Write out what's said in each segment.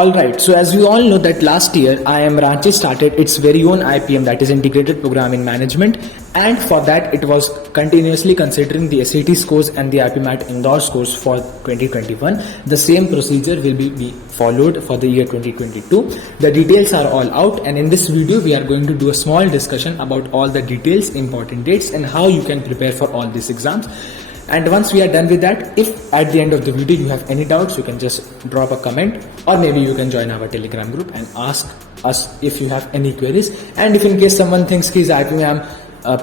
Alright, so as we all know that last year IIM Ranchi started its very own IPM, that is Integrated Program in Management, and for that it was continuously considering the SAT scores and the IPMAT Indore scores for 2021. The same procedure will be followed for the year 2022. The details are all out, and in this video we are going to do a small discussion about all the details, important dates, and how you can prepare for all these exams. And once we are done with that, if at the end of the video you have any doubts, you can just drop a comment, or maybe you can join our Telegram group and ask us if you have any queries. And if in case someone thinks ki is IPM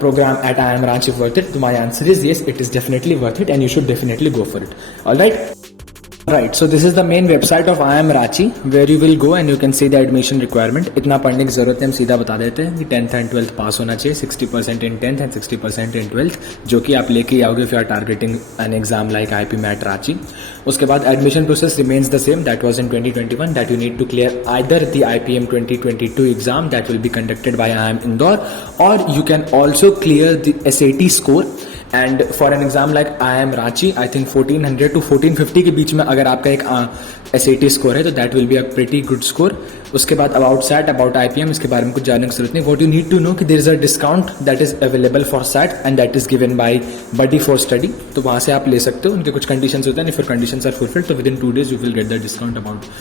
program at IIM Ranchi worth it, so my answer is yes, it is definitely worth it and you should definitely go for it. Alright. Right, so this is the main website of IIM Ranchi where you will go and you can see the admission requirement. इतना पढ़ने की जरूरत है, हम सीधा बता देते हैं कि 10th and 12th पास होना चाहिए, 60% in 10th and 60% in 12th, जो कि आप लेके आओगे if you are targeting an exam like IPMAT Ranchi. उसके बाद admission process remains the same that was in 2021, that you need to clear either the IPM 2022 exam that will be conducted by IIM Indore, or you can also clear the SAT score. And for an exam like IIM Ranchi, I think 1400 to 1450 के बीच में अगर आपका एक SAT score है तो that will be a pretty good score. उसके बाद about SAT, about IPM, इसके बारे में कुछ जानने की जरूरत नहीं. What you need to know कि there is a discount that is available for SAT and that is given by Buddy for Study. तो वहाँ से आप ले सकते हो, उनके कुछ conditions होते हैं. If your conditions are fulfilled, तो within 2 days you will get the discount about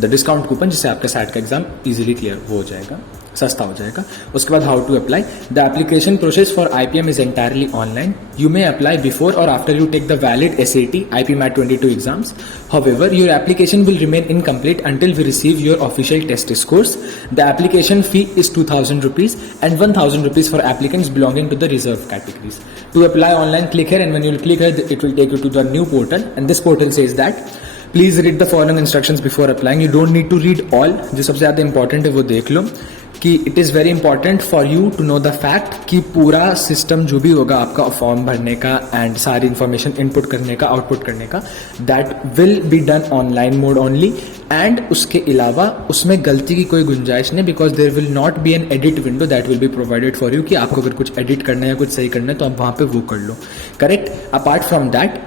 the discount coupon, जिससे आपका SAT का exam easily clear हो जाएगा, सस्ता हो जाएगा. उसके बाद how to apply. The application process for IPM is entirely online. You may apply before or after you take the valid SAT IPMAT 22 exams. However, your application will remain incomplete until we receive your official test scores. The application fee is 2,000 rupees and 1,000 rupees for applicants belonging to the reserved categories. To apply online, click here, and when you will click here, it will take you to the new portal, and this portal says that please read the following instructions before applying. You don't need to read all. जो सबसे ज़्यादा important है वो देख लो कि it is very important for you to know the fact कि पूरा सिस्टम जो भी होगा आपका फॉर्म भरने का एंड सारी इन्फॉर्मेशन इनपुट करने का, आउटपुट करने का, that will be done online mode only. And उसके अलावा उसमें गलती की कोई गुंजाइश नहीं, because there will not be an edit window that will be provided for you कि आपको अगर कुछ एडिट करना है या कुछ सही करना है तो आप वहाँ पे वो कर लो. Correct. Apart from that,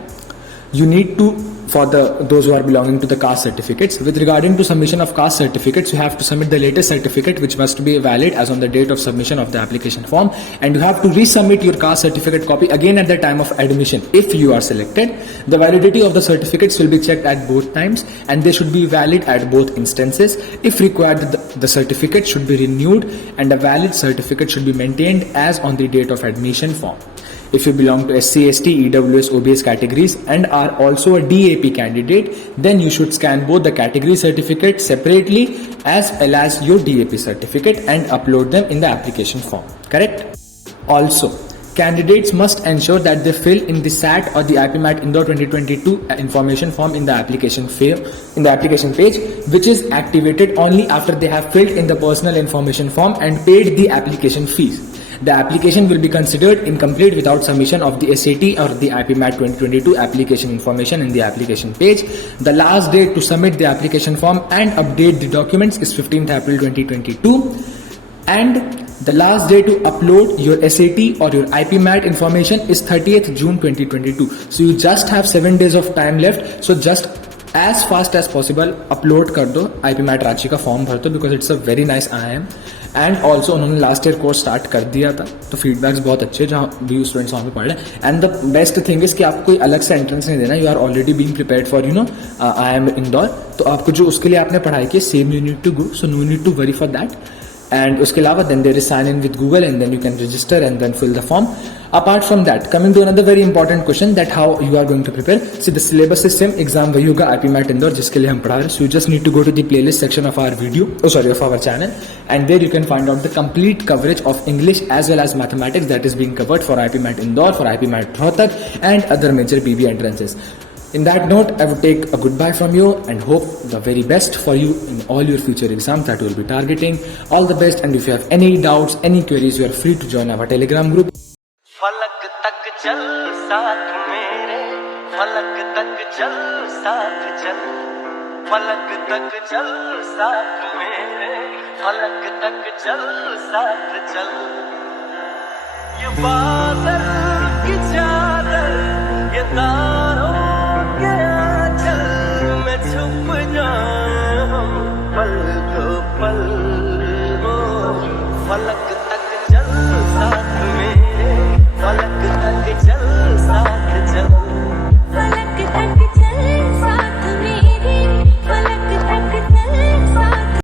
you need to, for those who are belonging to the caste certificates, with regarding to submission of caste certificates, you have to submit the latest certificate which must be valid as on the date of submission of the application form, and you have to resubmit your caste certificate copy again at the time of admission if you are selected. The validity of the certificates will be checked at both times and they should be valid at both instances. If required, the certificate should be renewed and a valid certificate should be maintained as on the date of admission form. If you belong to SC, ST, EWS, OBS categories and are also a DAP candidate, then you should scan both the category certificate separately as well as your DAP certificate and upload them in the application form. Correct? Also, candidates must ensure that they fill in the SAT or the IPMAT Indore 2022 information form in the application page, which is activated only after they have filled in the personal information form and paid the application fees. The application will be considered incomplete without submission of the SAT or the IPMAT 2022 application information in the application page. The last date to submit the application form and update the documents is 15th April 2022. And the last day to upload your SAT or your IPMAT information is 30th June 2022. So you just have 7 days of time left. So just as fast as possible upload कर दो IPMAT Ranchi का form भर दो, because it's a very nice IIM. And also उन्होंने last year course start कर दिया था, तो फीडबैक्स बहुत अच्छे जहाँ भी स्टूडेंट्स वहाँ पे पढ़ रहे हैं. And the best thing is कि आपको कोई अलग से एंट्रेंस नहीं देना. You are already being prepared for IIM Indore. तो आपको जो उसके लिए आपने पढ़ाई की same you need to go, so no need to worry for that. And उसके अलावा then there is sign in with Google and then you can register and then fill the form. Apart from that, coming to another very important question, that how you are going to prepare. See, the syllabus is same, exam वही होगा IPMAT Indore जिसके लिए हम पढ़ा रहे हैं. So you just need to go to the playlist section of our video, of our channel, and there you can find out the complete coverage of English as well as mathematics that is being covered for IPMAT Indore, for IPMAT Rohtak and other major PB entrances. In that note, I would take a goodbye from you and hope the very best for you in all your future exams that you will be targeting. All the best, and if you have any doubts, any queries, you are free to join our Telegram group. फलक तक चल साथ मेरे, फलक तक चल साथ चल, फलक तक चल साथ मेरे, फलक तक चल साथ चल. ये बादल की चादर, ये